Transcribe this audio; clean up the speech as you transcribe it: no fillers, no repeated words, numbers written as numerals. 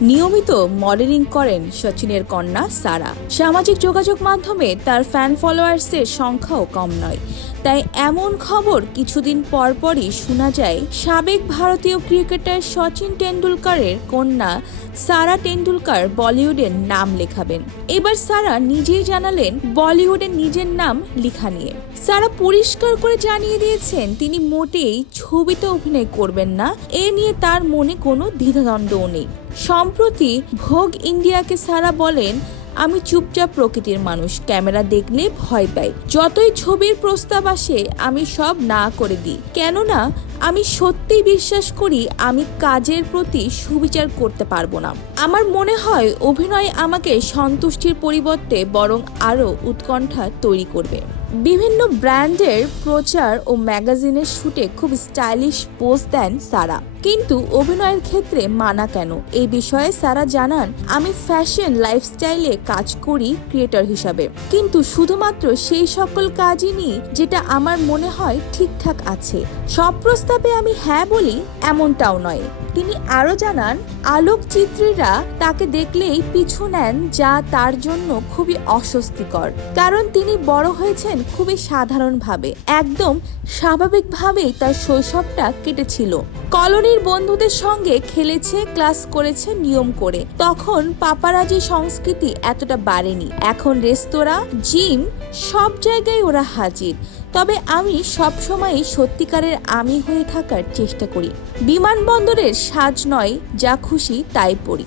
নিয়মিত মডেলিং করেন সচিনের কন্যা সারা। সামাজিক যোগাযোগ মাধ্যমে তার ফ্যান ফলোয়ার্সের সংখ্যাও কম নয়। তাই এমন খবর কিছুদিন পরপরই শোনা যায় সাবেক ভারতীয় ক্রিকেটার সচিন টেন্ডুলকারের কন্যা সারা টেন্ডুলকার বলিউডের নাম লেখাবেন। এবার সারা নিজেই জানালেন বলিউডে নিজের নাম লেখা নিয়ে। সারা পরিষ্কার করে জানিয়ে দিয়েছেন তিনি মোটেই ছবিতে অভিনয় করবেন না। এ নিয়ে তার মনে কোনো দ্বিধাদ্বন্দ্বও নেই। সম্প্রতি ভোগ ইন্ডিয়াকে সারা বলেন, আমি চুপচাপ প্রকৃতির মানুষ, ক্যামেরা দেখলে ভয় পাই। যতই ছবির প্রস্তাব আসে আমি সব না করে দিই, কেননা আমি সত্যিই বিশ্বাস করি আমি কাজের প্রতি সুবিচার করতে পারবো না। আমার মনে হয় অভিনয় আমাকে সন্তুষ্টির পরিবর্তে বরং আরও উৎকণ্ঠা তৈরি করবে। বিভিন্ন ব্র্যান্ডের প্রচার ও ম্যাগাজিনের শুটে খুব স্টাইলিশ পোজ দেন সারা, কিন্তু অভিনয়ের ক্ষেত্রে মানা কেন? এই বিষয়ে সারা জানান, আমি ফ্যাশন লাইফস্টাইলে কাজ করি ক্রিয়েটর হিসাবে, কিন্তু শুধুমাত্র সেই সকল কাজই নিই যেটা আমার মনে হয় ঠিকঠাক আছে। সব প্রস্তাবে আমি হ্যাঁ বলি এমনটাও নয়। তিনি আরও জানান, আলোকচিত্রীরা তাকে দেখলেই পিছু নেন, যা তার জন্য খুবই অস্বস্তিকর, কারণ তিনি বড় হয়েছেন খুবই সাধারণভাবে, একদম স্বাভাবিকভাবেই তার শৈশবটা কেটেছিল। কলোনির বন্ধুদের সঙ্গে খেলেছে, ক্লাস করেছে নিয়ম করে। তখন পাপারাজি সংস্কৃতি এতটা বাড়েনি। এখন রেস্তোরাঁ, জিম, সব জায়গায় ওরা হাজির। তবে আমি সবসময়ই সত্যিকারের আমি হয়ে থাকার চেষ্টা করি। বিমানবন্দরের সাজ নয়, যা খুশি তাই পরি।